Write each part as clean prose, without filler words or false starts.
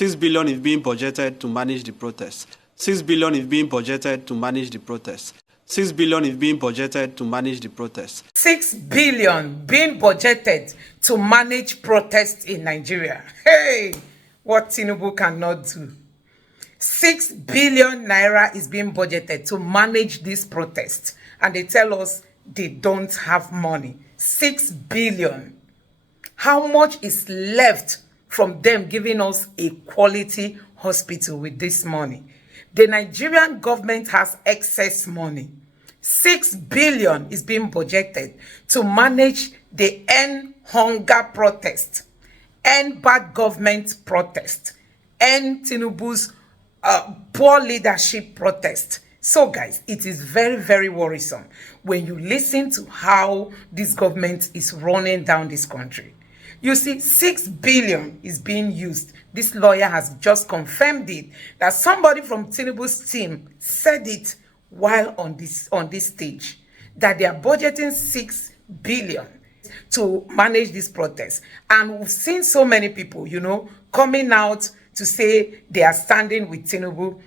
6 billion is being budgeted to manage the protests. 6 billion is being budgeted to manage the protests. 6 billion is being budgeted to manage the protests. 6 billion being budgeted to manage protests in Nigeria. Hey, what Tinubu cannot do. 6 billion naira is being budgeted to manage this protest. And they tell us they don't have money. 6 billion. How much is left from them giving us a quality hospital with this money? The Nigerian government has excess money. 6 billion is being budgeted to manage the end hunger protest, end bad government protest, end Tinubu's poor leadership protest. So guys, it is very, very worrisome when you listen to how this government is running down this country. You see, 6 billion is being used. This lawyer has just confirmed it, that somebody from Tinubu's team said it while on this stage, that they are budgeting 6 billion to manage this protest. And we've seen so many people, coming out to say they are standing with Tinubu.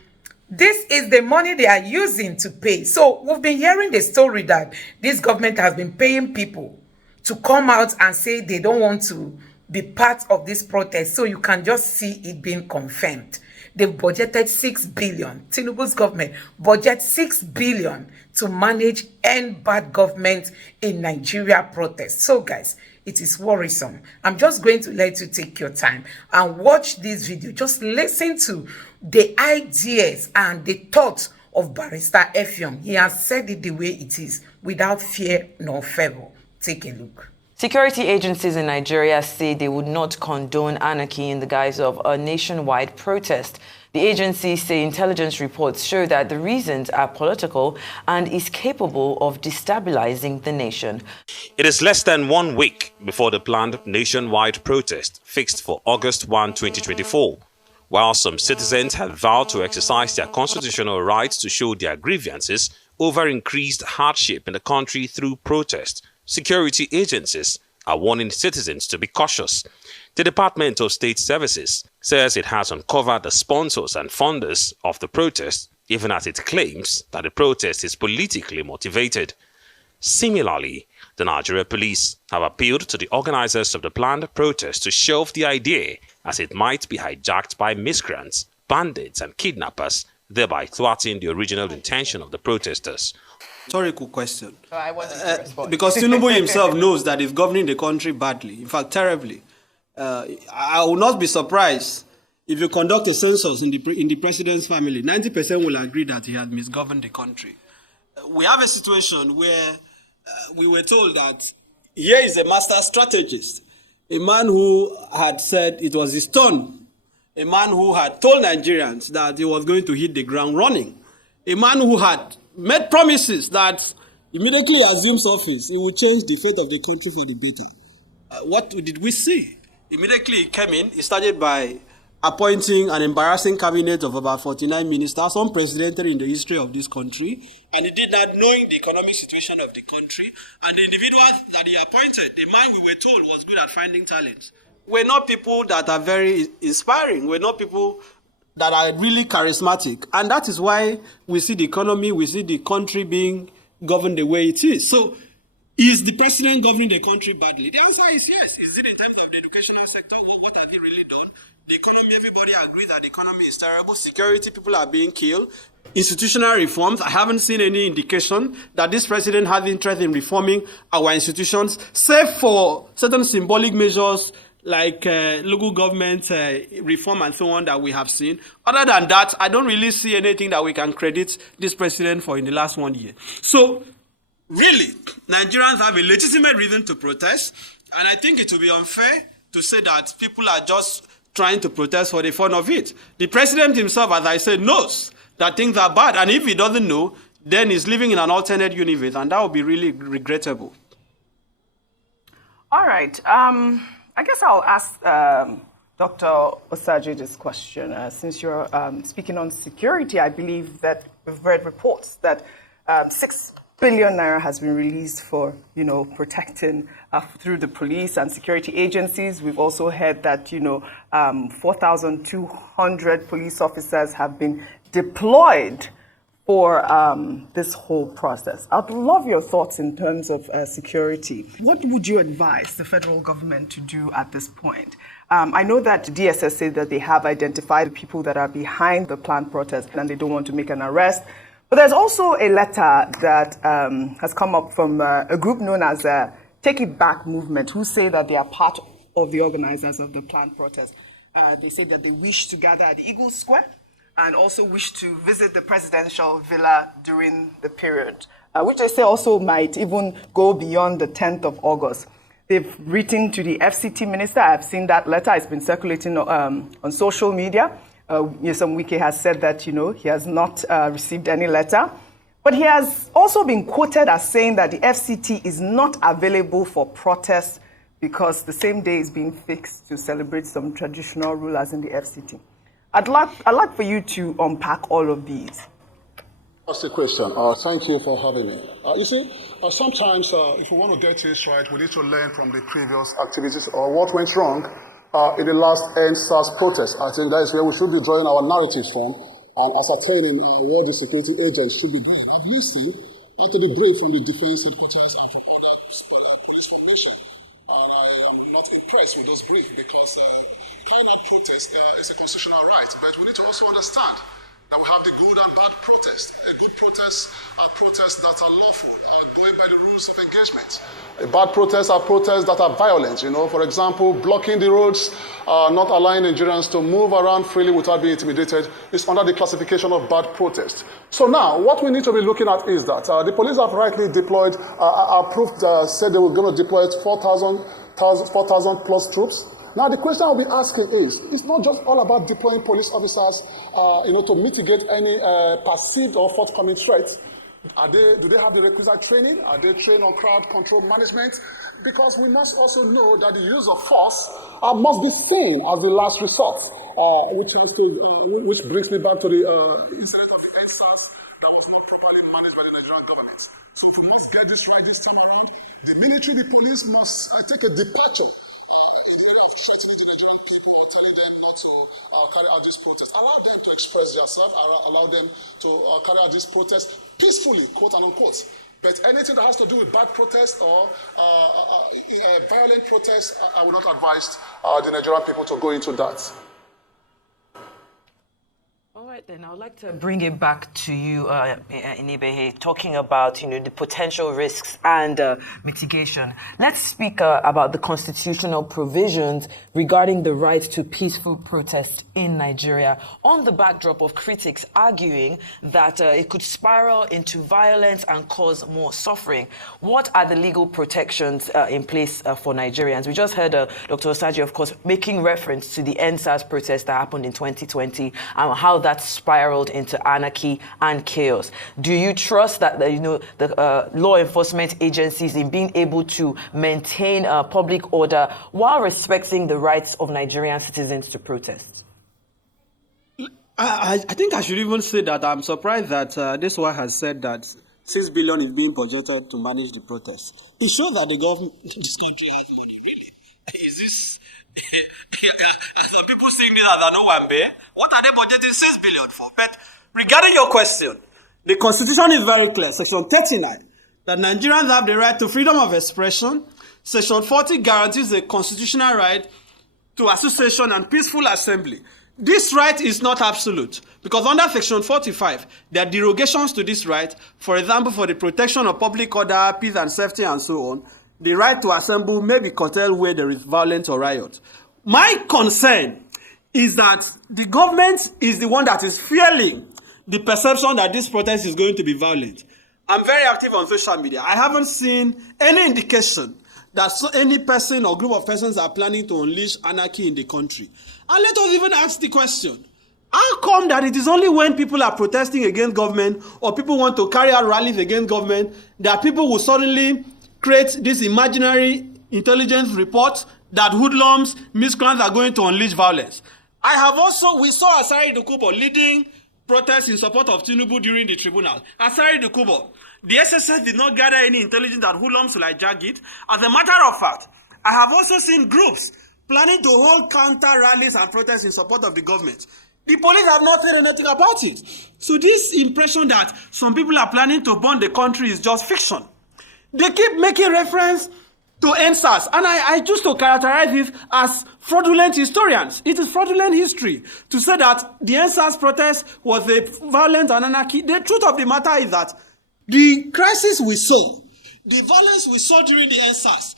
This is the money they are using to pay. So we've been hearing the story that this government has been paying people to come out and say they don't want to be part of this protest. So you can just see it being confirmed. They've budgeted 6 billion. Tinubu's government budget 6 billion to manage end bad government in Nigeria protests. So guys, it is worrisome. I'm just going to let you take your time and watch this video. Just listen to the ideas and the thoughts of Barrister Effiong. He has said it the way it is, without fear nor favor. Take a look. Security agencies in Nigeria say they would not condone anarchy in the guise of a nationwide protest. The agencies say intelligence reports show that the reasons are political and is capable of destabilizing the nation. It is less than 1 week before the planned nationwide protest fixed for August 1, 2024. While some citizens have vowed to exercise their constitutional rights to show their grievances over increased hardship in the country through protest, security agencies are warning citizens to be cautious. The Department of State Services says it has uncovered the sponsors and funders of the protest, even as it claims that the protest is politically motivated. Similarly, the Nigeria police have appealed to the organizers of the planned protest to shelve the idea, as it might be hijacked by miscreants, bandits and kidnappers, thereby thwarting the original intention of the protesters. Rhetorical question. So I want to respond. Because Tinubu himself knows that he's governing the country badly, in fact, terribly. I will not be surprised if you conduct a census in the president's family. 90% will agree that he has misgoverned the country. We have a situation where we were told that here is a master strategist, a man who had said it was his turn, a man who had told Nigerians that he was going to hit the ground running, a man who had made promises that immediately assumes office, he will change the fate of the country for the better. What did we see? Immediately he came in, he started by appointing an embarrassing cabinet of about 49 ministers, unprecedented in the history of this country, and he did that knowing the economic situation of the country. And the individuals that he appointed, the man we were told was good at finding talents, were not people that are very inspiring, were not people that are really charismatic. And that is why we see the economy, we see the country being governed the way it is. So, is the president governing the country badly? The answer is yes. Is it in terms of the educational sector? What have they really done? The economy, everybody agrees that the economy is terrible. Security, people are being killed. Institutional reforms, I haven't seen any indication that this president has interest in reforming our institutions, save for certain symbolic measures like local government reform and so on that we have seen. Other than that, I don't really see anything that we can credit this president for in the last 1 year. So, really, Nigerians have a legitimate reason to protest, and I think it would be unfair to say that people are just trying to protest for the fun of it. The president himself, as I said, knows that things are bad, and if he doesn't know, then he's living in an alternate universe, and that would be really regrettable. All right. I guess I'll ask Dr. Osaji this question. Since you're speaking on security, I believe that we've read reports that 6 billion naira has been released for, protecting through the police and security agencies. We've also heard that, 4,200 police officers have been deployed for this whole process. I'd love your thoughts in terms of security. What would you advise the federal government to do at this point? I know that DSS said that they have identified the people that are behind the planned protest and they don't want to make an arrest. But there's also a letter that has come up from a group known as Take It Back Movement, who say that they are part of the organizers of the planned protest. They say that they wish to gather at the Eagle Square and also wish to visit the presidential villa during the period, which they say also might even go beyond the 10th of August. They've written to the FCT minister. I've seen that letter. It's been circulating on social media. Nyesom Wike has said that, he has not received any letter. But he has also been quoted as saying that the FCT is not available for protest because the same day is being fixed to celebrate some traditional rulers in the FCT. I'd like for you to unpack all of these. That's the question. Thank you for having me. Sometimes if we want to get things right, we need to learn from the previous activities or what went wrong in the last EndSARS protest. I think that is where we should be drawing our narratives from and ascertaining what the security agents should be doing. I've listened to the brief from the defense headquarters and from other police formation, and I am not impressed with those briefs because carrying out protest is a constitutional right, but we need to also understand that we have the good and bad protest. A good protest are protests that are lawful, going by the rules of engagement. A bad protest are protests that are violent, for example, blocking the roads, not allowing Nigerians to move around freely without being intimidated is under the classification of bad protest. So now, what we need to be looking at is that the police have rightly deployed, approved, said they were going to deploy 4,000 plus troops. Now, the question I'll be asking is, it's not just all about deploying police officers, to mitigate any perceived or forthcoming threats. Do they have the requisite training? Are they trained on crowd control management? Because we must also know that the use of force must be seen as the last resort, which brings me back to the incident of the EndSARS that was not properly managed by the Nigerian government. So if we must get this right this time around, the military, the police must take a departure. Threatening the Nigerian people, telling them not to carry out this protest. Allow them to express themselves, allow them to carry out this protest peacefully, quote and unquote. But anything that has to do with bad protest or violent protest, I will not advise the Nigerian people to go into that. All right, then I would like to bring it back to you, Inibehe, talking about the potential risks and mitigation. Let's speak about the constitutional provisions regarding the right to peaceful protest in Nigeria, on the backdrop of critics arguing that it could spiral into violence and cause more suffering. What are the legal protections in place for Nigerians? We just heard Dr. Osaji, of course, making reference to the EndSARS protest that happened in 2020 and how that spiraled into anarchy and chaos. Do you trust that the law enforcement agencies in being able to maintain public order while respecting the rights of Nigerian citizens to protest? I think I should even say that I'm surprised that this one has said that 6 billion is being budgeted to manage the protest. It shows that the government, this country has money, really. Is this... Some people saying that are no one bear. What are they budgeting 6 billion for? But regarding your question, the constitution is very clear. Section 39, that Nigerians have the right to freedom of expression. Section 40 guarantees the constitutional right to association and peaceful assembly. This right is not absolute because under Section 45, there are derogations to this right. For example, for the protection of public order, peace and safety and so on, the right to assemble may be curtailed where there is violence or riot. My concern is that the government is the one that is fueling the perception that this protest is going to be violent. I'm very active on social media. I haven't seen any indication that any person or group of persons are planning to unleash anarchy in the country. And let us even ask the question, how come that it is only when people are protesting against government or people want to carry out rallies against government that people will suddenly create this imaginary intelligence report that hoodlums, miscreants are going to unleash violence? We saw Asari Dokubo leading protests in support of Tinubu during the tribunal. Asari Dokubo, The SSS did not gather any intelligence that hoodlums will hijack it. As a matter of fact, I have also seen groups planning to hold counter rallies and protests in support of the government. The police have not said anything about it. So this impression that some people are planning to burn the country is just fiction. They keep making reference to NSAS, and I choose to characterize this as fraudulent historians. It is fraudulent history to say that the NSAS protest was a violent and anarchy. The truth of the matter is that the crisis we saw, the violence we saw during the NSAS,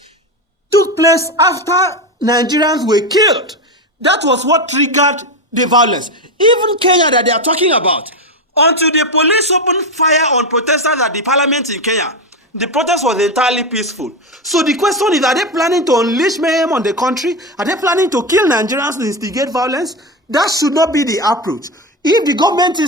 took place after Nigerians were killed. That was what triggered the violence. Even Kenya that they are talking about, until the police opened fire on protesters at the parliament in Kenya, the protest was entirely peaceful. So the question is, are they planning to unleash mayhem on the country? Are they planning to kill Nigerians to instigate violence? That should not be the approach. If the government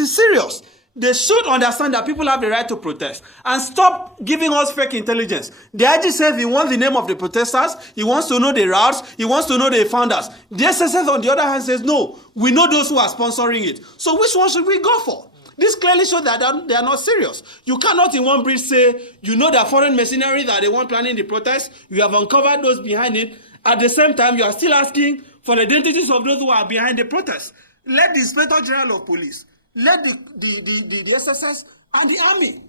is serious, they should understand that people have the right to protest and stop giving us fake intelligence. The IG says he wants the name of the protesters, he wants to know the routes, he wants to know the founders. The SSS on the other hand says, no, we know those who are sponsoring it. So which one should we go for? This clearly shows that they are not serious. You cannot in one breath say, you know that foreign mercenaries that they want planning the protest, you have uncovered those behind it. At the same time, you are still asking for the identities of those who are behind the protest. Let the Inspector General of Police, let the SSS and the army.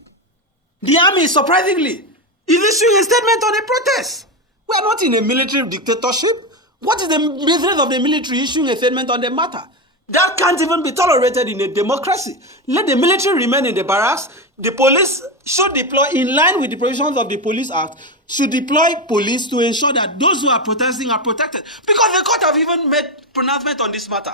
The army, surprisingly, is issuing a statement on the protest. We are not in a military dictatorship. What is the business of the military issuing a statement on the matter? That can't even be tolerated in a democracy. Let the military remain in the barracks. The police should deploy, in line with the provisions of the Police Act, should deploy police to ensure that those who are protesting are protected. Because the court have even made pronouncement on this matter.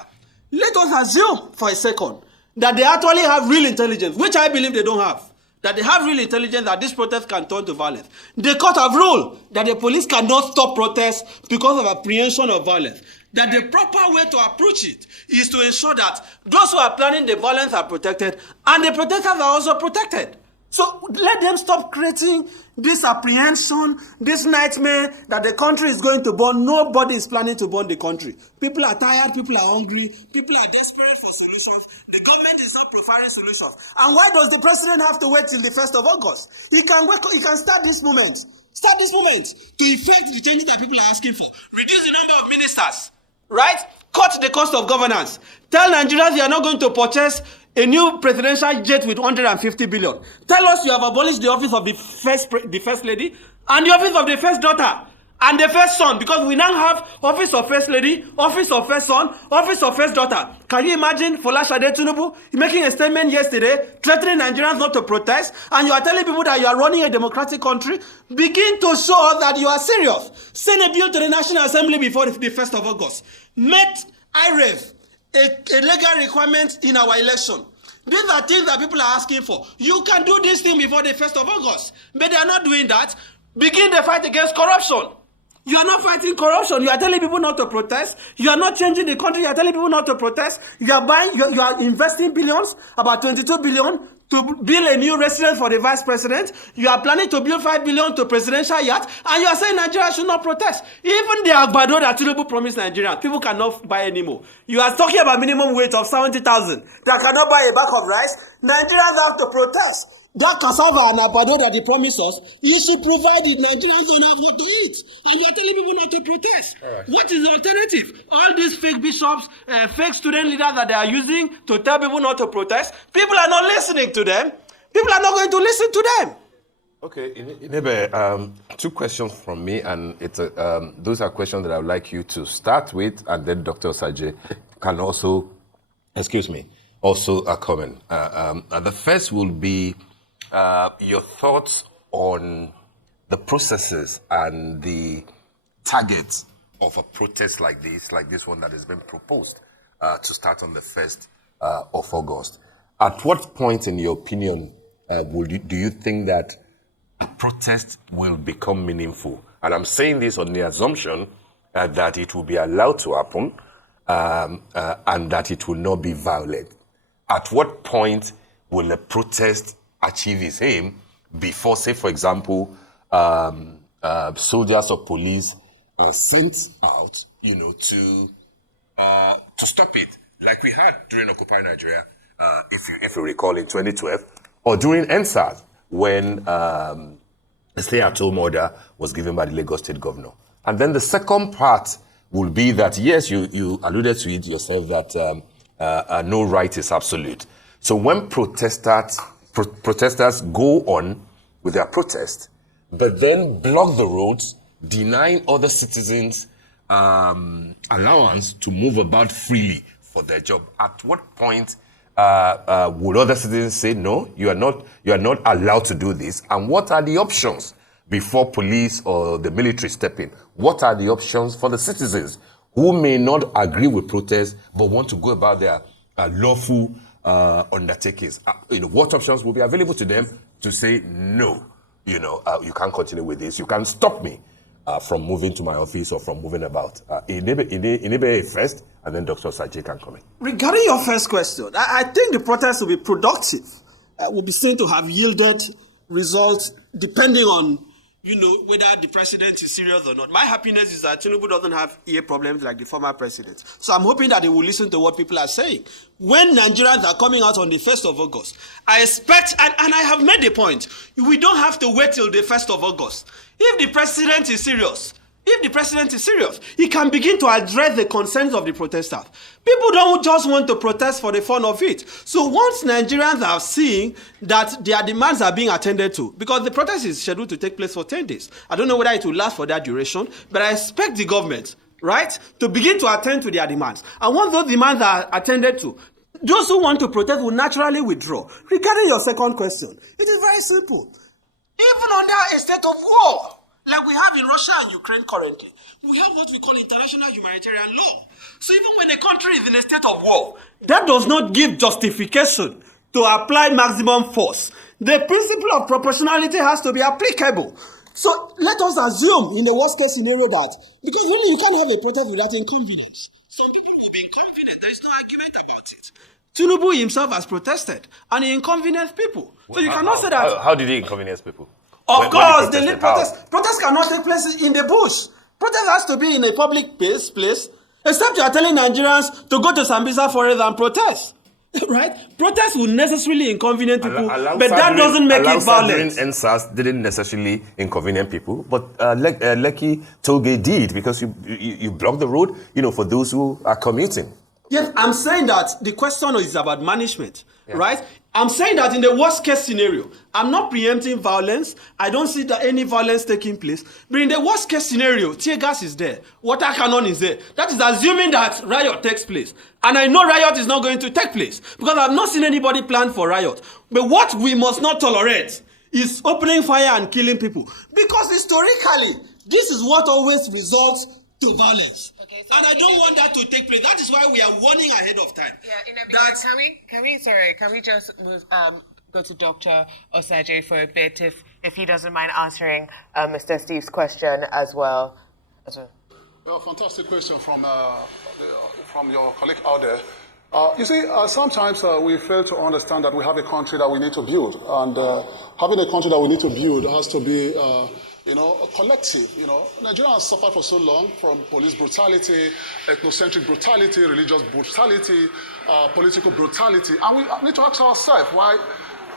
Let us assume for a second that they actually have real intelligence, which I believe they don't have. That they have real intelligence that this protest can turn to violence. The court have ruled that the police cannot stop protests because of apprehension of violence. That the proper way to approach it is to ensure that those who are planning the violence are protected and the protesters are also protected. So let them stop creating this apprehension, this nightmare that the country is going to burn. Nobody is planning to burn the country. People are tired, people are hungry, people are desperate for solutions. The government is not providing solutions. And why does the president have to wait till the 1st of August? He can start this moment. Start this moment to effect the changes that people are asking for. Reduce the number of ministers. Right? Cut the cost of governance. Tell Nigerians you are not going to purchase a new presidential jet with 150 billion. Tell us you have abolished the office of the first lady and the office of the first daughter and the first son, because we now have office of first lady, office of first son, office of first daughter. Can you imagine Folashade Tinubu making a statement yesterday threatening Nigerians not to protest, and you are telling people that you are running a democratic country? Begin to show us that you are serious. Send a bill to the National Assembly before the 1st of August. Make IREF a legal requirement in our election. These are things that people are asking for. You can do this thing before the 1st of August, but they are not doing that. Begin the fight against corruption. You are not fighting corruption. You are telling people not to protest. You are not changing the country. You are telling people not to protest. You are investing billions, about 22 billion, to build a new residence for the vice president. You are planning to build 5 billion to presidential yacht, and you are saying Nigeria should not protest. Even the agbado that Tinubu promised Nigerians, people cannot buy anymore. You are talking about minimum wage of 70,000 that cannot buy a bag of rice. Nigerians have to protest. That cassava and agbado that they promise us, you should provide it. Nigerians don't have what to eat. And you are telling people not to protest. Right. What is the alternative? All these fake bishops, fake student leaders that they are using to tell people not to protest, people are not listening to them. People are not going to listen to them. Okay, Inebe, 2 questions from me, and it's those are questions that I would like you to start with, and then Dr. Sajay can also, also comment. The first will be your thoughts on the processes and the targets of a protest like this one that has been proposed to start on the 1st of August. At what point, in your opinion, do you think that a protest will become meaningful? And I'm saying this on the assumption that it will be allowed to happen and that it will not be violent. At what point will a protest achieve its aim before, say, for example, soldiers or police sent out, to stop it, like we had during Occupy Nigeria, if you recall, in 2012, or during NSAS, when a stay-at-home order was given by the Lagos State Governor. And then the second part will be that, yes, you alluded to it yourself, that no right is absolute. So when protesters go on with their protest, but then block the roads, denying other citizens allowance to move about freely for their job, at what point would other citizens say, no, you are not allowed to do this? And what are the options before police or the military step in? What are the options for the citizens who may not agree with protests but want to go about their lawful undertakings? What options will be available to them to say, no, you can't continue with this. You can't stop me from moving to my office or from moving about. Inebe first, and then Dr. Sajay can comment. Regarding your first question, I think the protest will be productive, will be seen to have yielded results depending on, whether the president is serious or not. My happiness is that Tinubu doesn't have ear problems like the former president. So I'm hoping that he will listen to what people are saying. When Nigerians are coming out on the 1st of August, I expect, and I have made a point, we don't have to wait till the 1st of August. If the president is serious, he can begin to address the concerns of the protesters. People don't just want to protest for the fun of it. So once Nigerians are seeing that their demands are being attended to, because the protest is scheduled to take place for 10 days. I don't know whether it will last for that duration, but I expect the government, right, to begin to attend to their demands. And once those demands are attended to, those who want to protest will naturally withdraw. Regarding your second question, it is very simple. Even under a state of war, like we have in Russia and Ukraine currently, we have what we call international humanitarian law. So even when a country is in a state of war, that does not give justification to apply maximum force. The principle of proportionality has to be applicable. So let us assume in the worst case scenario that, because really you can't have a protest without inconvenience. Some people will be inconvenient. There is no argument about it. Tinubu himself has protested and he inconvenienced people. So you cannot say that. How did he inconvenience people? Of course, the protest cannot take place in the bush. Protest has to be in a public place, except you are telling Nigerians to go to Sambisa Forest and protest. Right? Protest will necessarily inconvenience people, but that doesn't make it violent. NSAS didn't necessarily inconvenience people, but Lekki Tollgate did, because you block the road, for those who are commuting. Yes, I'm saying that the question is about management, right? I'm saying that in the worst case scenario, I'm not preempting violence. I don't see that any violence taking place. But in the worst case scenario, tear gas is there, water cannon is there. That is assuming that riot takes place. And I know riot is not going to take place because I've not seen anybody plan for riot. But what we must not tolerate is opening fire and killing people. Because historically, this is what always results to violence. Okay, so and I don't want that to take place. That is why we are warning ahead of time. Can we just move, go to Dr. Osaje for a bit, if he doesn't mind answering Mr. Steve's question as well. Well, fantastic question from your colleague out there. You see, sometimes we fail to understand that we have a country that we need to build, and having a country that we need to build has to be a collective. Nigeria has suffered for so long from police brutality, ethnocentric brutality, religious brutality, political brutality. And we need to ask ourselves, why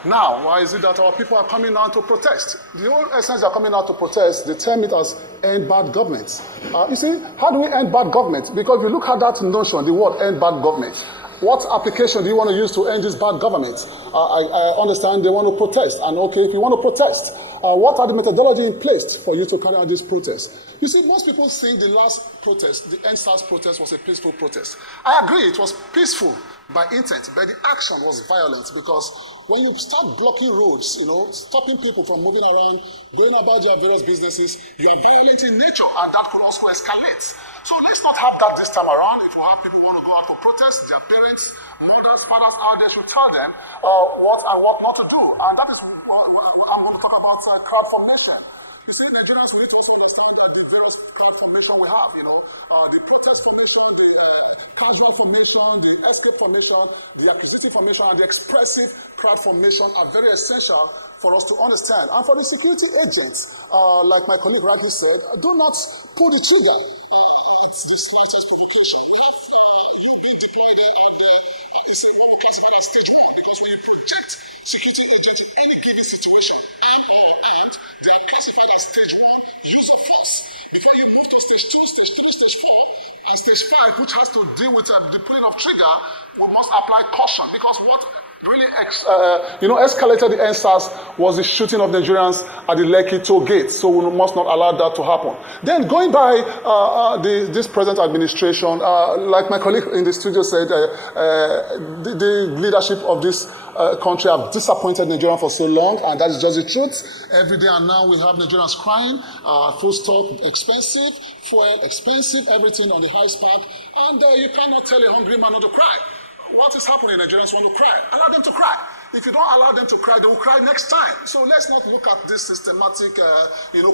now? Why is it that our people are coming out to protest? The whole essence they are coming out to protest, they term it as end bad government. You see, how do we end bad government? Because if you look at that notion, the word end bad government, what application do you want to use to end this bad government? I understand they want to protest. And okay, if you want to protest, what are the methodology in place for you to carry out this protest? You see, most people think the last protest, the NSAS protest, was a peaceful protest. I agree, it was peaceful by intent, but the action was violent, because when you start blocking roads, stopping people from moving around, going about their various businesses, you are violent in nature, and that could also escalate. So let's not have that this time around. If you have people who want to go out for protest, their parents, mothers, fathers out there should tell them what and what not to do. And that is what I'm going to talk about crowd formation. You see, Nigerians need to understand that the various crowd formation we have, the protest formation, the casual formation, the escape formation, the acquisitive formation, and the expressive crowd formation are very essential for us to understand. And for the security agents, like my colleague rightly said, do not pull the trigger. It's the slightest provocation. We have being deployed out there, and it's classified as stage 1 because we project security agents in any given situation and they are classified as stage 1 use of force. Before you move to stage 2, stage 3, stage 4, and stage 5, which has to deal with the pulling of trigger, we must apply caution because what really escalated the NSAS was the shooting of Nigerians at the Lekki toll gate. So we must not allow that to happen. Then going by this present administration, like my colleague in the studio said, the leadership of this country have disappointed Nigerians for so long, and that is just the truth. Every day and now we have Nigerians crying, food stock expensive, fuel expensive, everything on the high spark, and you cannot tell a hungry man not to cry. What is happening? Nigerians want to cry. Allow them to cry. If you don't allow them to cry, they will cry next time. So let's not look at this systematic,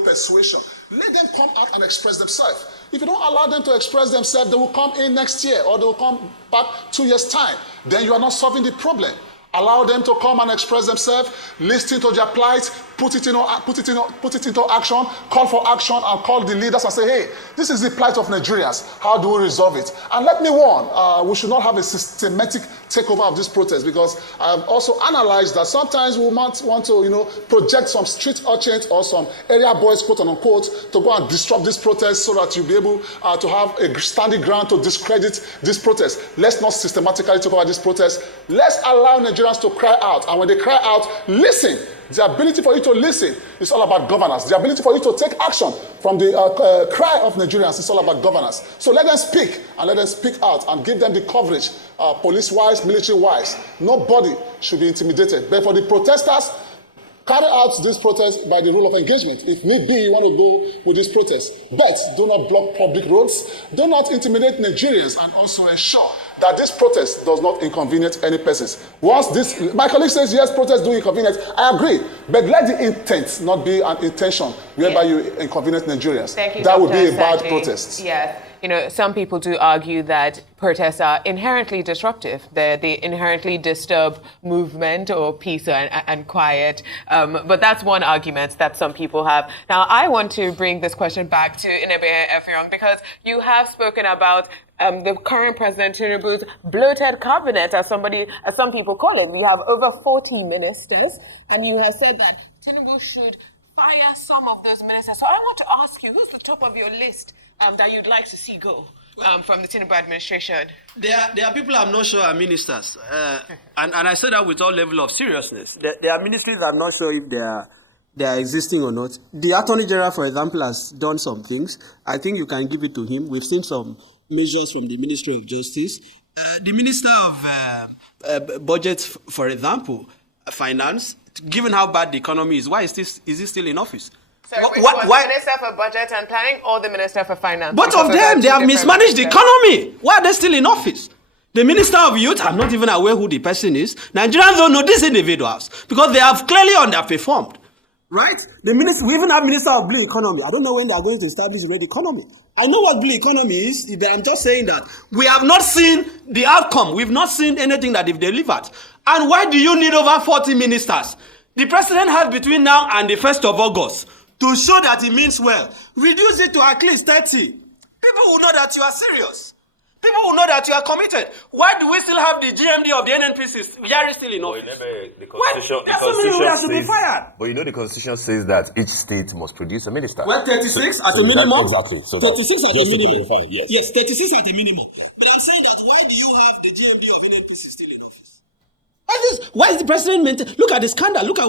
persuasion. Let them come out and express themselves. If you don't allow them to express themselves, they will come in next year or they will come back 2 years' time. Then you are not solving the problem. Allow them to come and express themselves, listen to their plight, put it into action, call for action, and call the leaders and say, hey, this is the plight of Nigerians. How do we resolve it? And let me warn, we should not have a systematic takeover of this protest because I have also analyzed that sometimes we might want to, project some street urchins or some area boys, quote unquote, to go and disrupt this protest so that you'll be able to have a standing ground to discredit this protest. Let's not systematically take over this protest. Let's allow Nigerians to cry out. And when they cry out, listen. The ability for you to listen is all about governance. The ability for you to take action from the cry of Nigerians is all about governance. So let them speak and let them speak out and give them the coverage, police-wise, military-wise. Nobody should be intimidated. But for the protesters, carry out this protest by the rule of engagement. If need be, you want to go with this protest. But do not block public roads. Do not intimidate Nigerians and also ensure that this protest does not inconvenience any persons. My colleague says, yes, protests do inconvenience. I agree. But let the intent not be an intention whereby you inconvenience Nigerians. Thank you, that Dr. would be a bad Saji. protest. Yes. Some people do argue that protests are inherently disruptive. They inherently disturb movement or peace and quiet. But that's one argument that some people have. Now, I want to bring this question back to Inebe Effiong because you have spoken about the current President Tinubu's bloated cabinet, as some people call it. We have over 40 ministers, and you have said that Tinubu should fire some of those ministers. So I want to ask you, who's the top of your list that you'd like to see go from the Tinubu administration? There are people I'm not sure are ministers. And I say that with all level of seriousness. There are ministries I'm not sure if they are existing or not. The Attorney General, for example, has done some things. I think you can give it to him. We've seen some measures from the Ministry of Justice. The Minister of Budget, for example, Finance, given how bad the economy is, why is he still in office? So why? Minister for Budget and Planning or the Minister for Finance? Both of them, they have mismanaged the economy. Why are they still in office? The Minister of Youth, I'm not even aware who the person is. Nigerians don't know these individuals because they have clearly underperformed. Right? We even have Minister of Blue Economy. I don't know when they are going to establish red economy. I know what blue economy is, but I'm just saying that we have not seen the outcome. We've not seen anything that they've delivered. And why do you need over 40 ministers? The president has between now and the 1st of August to show that he means well. Reduce it to at least 30. People will know that you are serious. People will know that you are committed. Why do we still have the GMD of the NNPC? We are still in office. The constitution should be fired. But the constitution says that each state must produce a minister. Well, 36 at a minimum. Exactly. So 36 at a minimum. Yes. Yes, 36 at a minimum. But I'm saying that why do you have the GMD of NNPC still in office? Why is the president maintain? Look at the scandal. Look at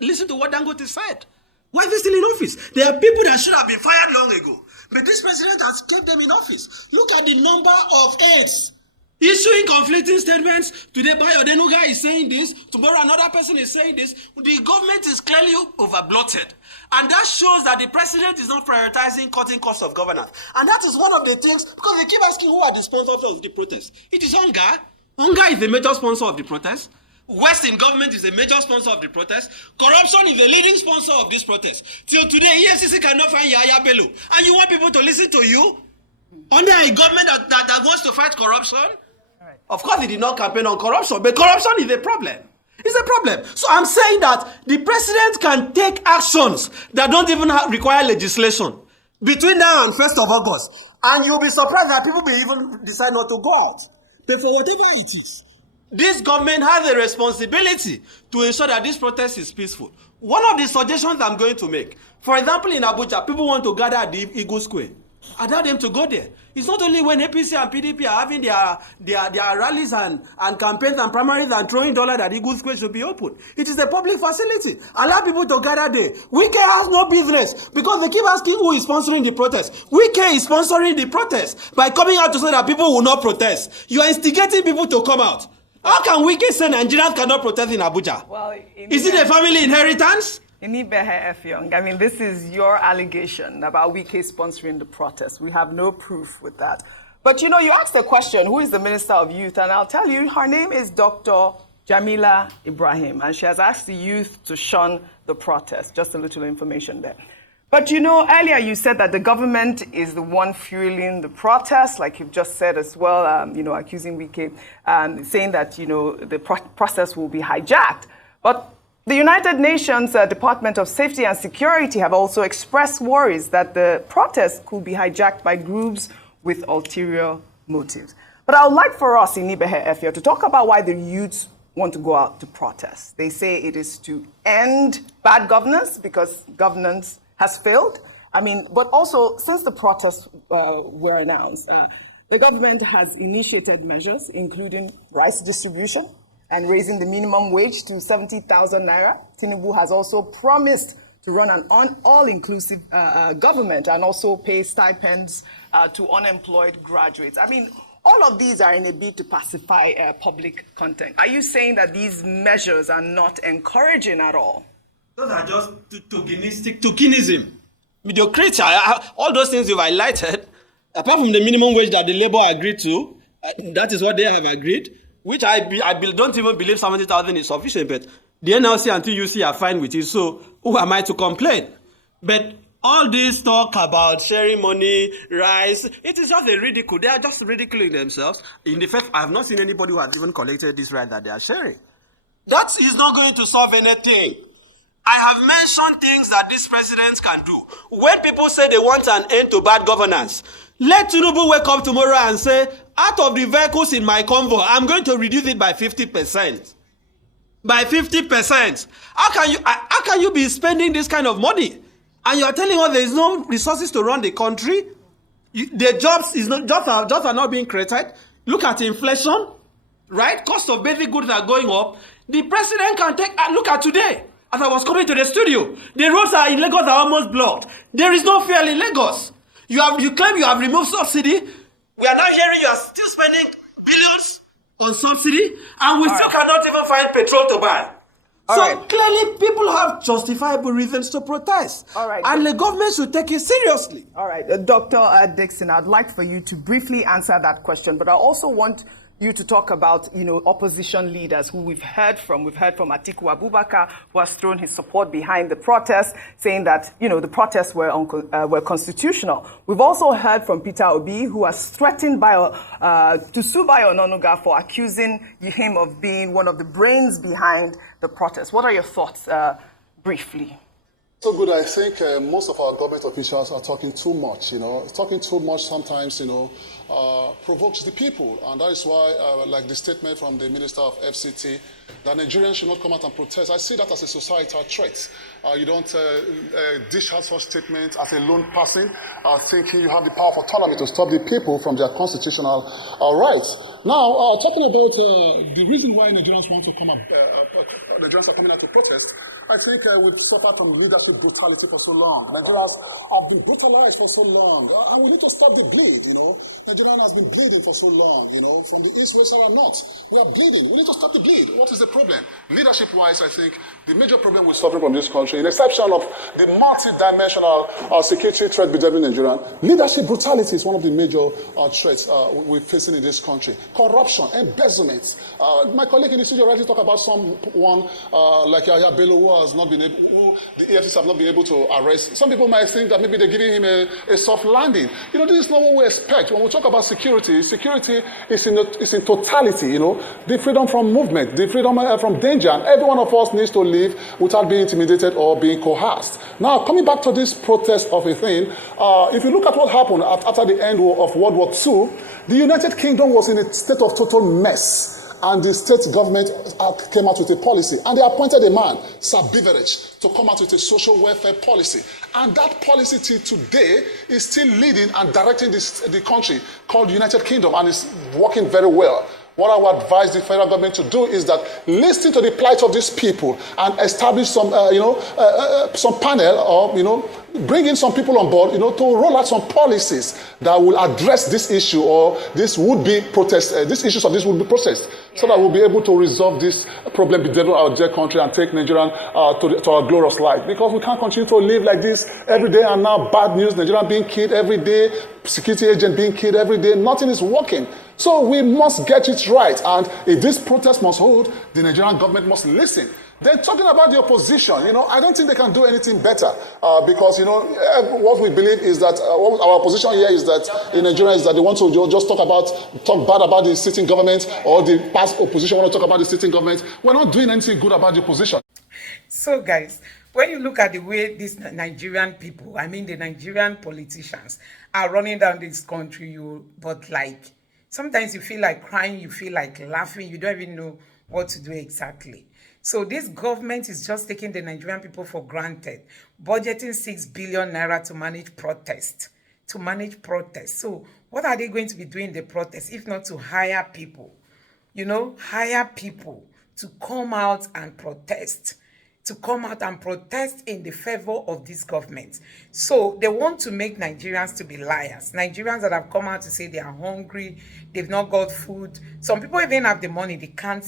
listen to what Dangote said. Why is he still in office? There are people that should have been fired long ago. But this president has kept them in office. Look at the number of aides issuing conflicting statements. Today, Bayo Denuga is saying this. Tomorrow, another person is saying this. The government is clearly overbloated. And that shows that the president is not prioritizing cutting costs of governance. And that is one of the things, because they keep asking who are the sponsors of the protest. It is Hunger. Hunger is the major sponsor of the protest. West in government is a major sponsor of the protest. Corruption is the leading sponsor of this protest. Till today, EFCC cannot find Yahya Bello. And you want people to listen to you? Under a government that wants to fight corruption? Right. Of course, he did not campaign on corruption, but corruption is a problem. It's a problem. So I'm saying that the president can take actions that don't even require legislation between now and 1st of August. And you'll be surprised that people will even decide not to go out. But for whatever it is, this government has a responsibility to ensure that this protest is peaceful. One of the suggestions I'm going to make, for example, in Abuja, people want to gather at the Eagle Square. Allow them to go there. It's not only when APC and PDP are having their rallies and campaigns and primaries and throwing dollars that Eagle Square should be open. It is a public facility. Allow people to gather there. Wike has no business because they keep asking who is sponsoring the protest. Wike is sponsoring the protest by coming out to say that people will not protest. You are instigating people to come out. How can Wike say Nigerians cannot protest in Abuja? Well, is it a family inheritance? Inibehe Effiong, I mean, this is your allegation about Wike sponsoring the protest. We have no proof with that. But, you know, you asked the question, who is the Minister of Youth? And I'll tell you, her name is Dr. Jamila Ibrahim, and she has asked the youth to shun the protest. Just a little information there. But, you know, earlier you said that the government is the one fueling the protest, like you've just said as well, you know, accusing Wike, saying that, you know, the process will be hijacked. But the United Nations Department of Safety and Security have also expressed worries that the protest could be hijacked by groups with ulterior motives. But I would like for us in Inibehe Effiong to talk about why the youths want to go out to protest. They say it is to end bad governance because governance has failed. I mean, but also since the protests were announced, the government has initiated measures, including rice distribution, and raising the minimum wage to 70,000 naira. Tinubu has also promised to run an all-inclusive government and also pay stipends to unemployed graduates. I mean, all of these are in a bid to pacify public content. Are you saying that these measures are not encouraging at all? Those are just tokenism, mediocrity. All those things you've highlighted, apart from the minimum wage that the Labour agreed to, that is what they have agreed, which I don't even believe 70,000 is sufficient, but the NLC and TUC are fine with it, so who am I to complain? But all this talk about sharing money, rice, it is just a ridicule. They are just ridiculing themselves. In the first, I have not seen anybody who has even collected this rice that they are sharing. That is not going to solve anything. I have mentioned things that these presidents can do. When people say they want an end to bad governance, let Tinubu wake up tomorrow and say, out of the vehicles in my convoy, I'm going to reduce it by 50%. By 50%. How can you be spending this kind of money? And you are telling us there is no resources to run the country? The jobs are not being created. Look at inflation, right? Cost of basic goods are going up. The president can take a look at today. As I was coming to the studio, the roads in Lagos are almost blocked. There is no fuel in Lagos. You claim you have removed subsidy. We are now hearing you are still spending billions on subsidy, and we still cannot even find petrol to buy. Clearly, people have justifiable reasons to protest. And the government should take it seriously. All right, Dr. Dixon, I'd like for you to briefly answer that question, but I also want you to talk about, you know, opposition leaders who we've heard from. We've heard from Atiku Abubakar, who has thrown his support behind the protests, saying that, you know, the protests were constitutional. We've also heard from Peter Obi, who has threatened to sue Bayo Ononuga for accusing him of being one of the brains behind the protests. What are your thoughts, briefly? So good. I think most of our government officials are talking too much. You know, talking too much sometimes, you know, provokes the people, and that is why, like the statement from the Minister of FCT, that Nigerians should not come out and protest. I see that as a societal threat. You don't dish out such statements as a lone person, thinking you have the power of autonomy to stop the people from their constitutional rights. Now, talking about the reason why Nigerians want to come up, Nigerians are coming out to protest. I think we've suffered from leadership brutality for so long. Nigerians have been brutalized for so long, and we need to stop the bleed, you know. Nigeria has been bleeding for so long, you know, from the east, west, and north. We are bleeding. We need to stop the bleed. What is the problem? Leadership-wise, I think the major problem we're suffering from this country, in exception of the multi-dimensional security threat between Nigeria, leadership brutality is one of the major threats we're facing in this country. Corruption, embezzlement. My colleague in the studio already talked about someone like Yahya Bello, who has not been able, who the EFCC have not been able to arrest. Some people might think that maybe they're giving him a soft landing. This is not what we expect. When we talk about security, security is in totality, the freedom from movement, the freedom from danger, and every one of us needs to live without being intimidated or being coerced. Now, coming back to this protest of a thing, if you look at what happened after the end of World War II, the United Kingdom was in a state of total mess. And the state government came out with a policy. And they appointed a man, Sir Beveridge, to come out with a social welfare policy. And that policy till today is still leading and directing the country called United Kingdom, and is working very well. What I would advise the federal government to do is that listen to the plight of these people and establish some panel, or bring in some people on board, to roll out some policies that will address this issue or this would-be protest, these issues of this would-be protest, so that we'll be able to resolve this problem between our dear country and take Nigeria to our glorious life. Because we can't continue to live like this every day, and now bad news, Nigeria being killed every day, security agent being killed every day, nothing is working. So we must get it right, and if this protest must hold, the Nigerian government must listen. Then talking about the opposition, I don't think they can do anything better because, what we believe is that our opposition here is that in Nigeria is that they want to just talk bad about the sitting government, or the past opposition want to talk about the sitting government. We're not doing anything good about the opposition. So, guys, when you look at the way these Nigerian people, I mean the Nigerian politicians, are running down this country, sometimes you feel like crying, you feel like laughing, you don't even know what to do exactly. So this government is just taking the Nigerian people for granted, budgeting 6 billion naira to manage protest. So what are they going to be doing in the protest if not to hire people? Hire people to come out and protest. In the favor of this government. So they want to make Nigerians to be liars. Nigerians that have come out to say they are hungry, they've not got food. Some people even have the money, they can't,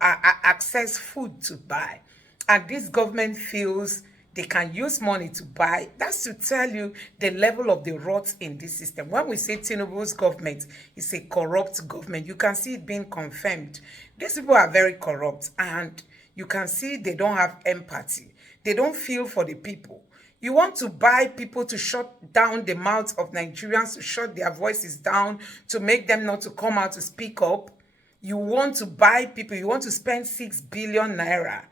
access food to buy. And this government feels they can use money to buy. That's to tell you the level of the rot in this system. When we say Tinubu's government is a corrupt government, you can see it being confirmed. These people are very corrupt, and you can see they don't have empathy. They don't feel for the people. You want to buy people to shut down the mouths of Nigerians, to shut their voices down, to make them not to come out to speak up. You want to buy people. You want to spend 6 billion naira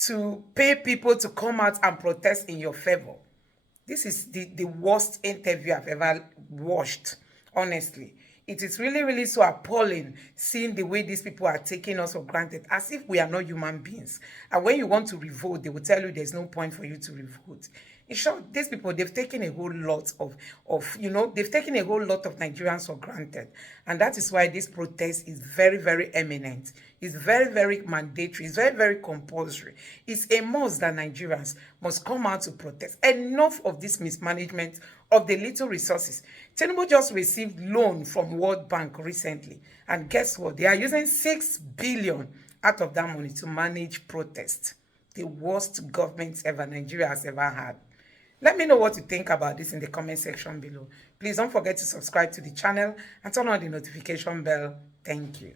to pay people to come out and protest in your favor. This is the worst interview I've ever watched, honestly. It is really, really so appalling seeing the way these people are taking us for granted, as if we are not human beings. And when you want to revolt, they will tell you there's no point for you to revolt. In short, these people, they've taken a whole lot they've taken a whole lot of Nigerians for granted. And that is why this protest is very, very eminent. It's very, very mandatory. It's very, very compulsory. It's a must that Nigerians must come out to protest. Enough of this mismanagement of the little resources. Tinubu just received loan from World Bank recently. And guess what? They are using 6 billion out of that money to manage protest. The worst government Nigeria has ever had. Let me know what you think about this in the comment section below. Please don't forget to subscribe to the channel and turn on the notification bell. Thank you.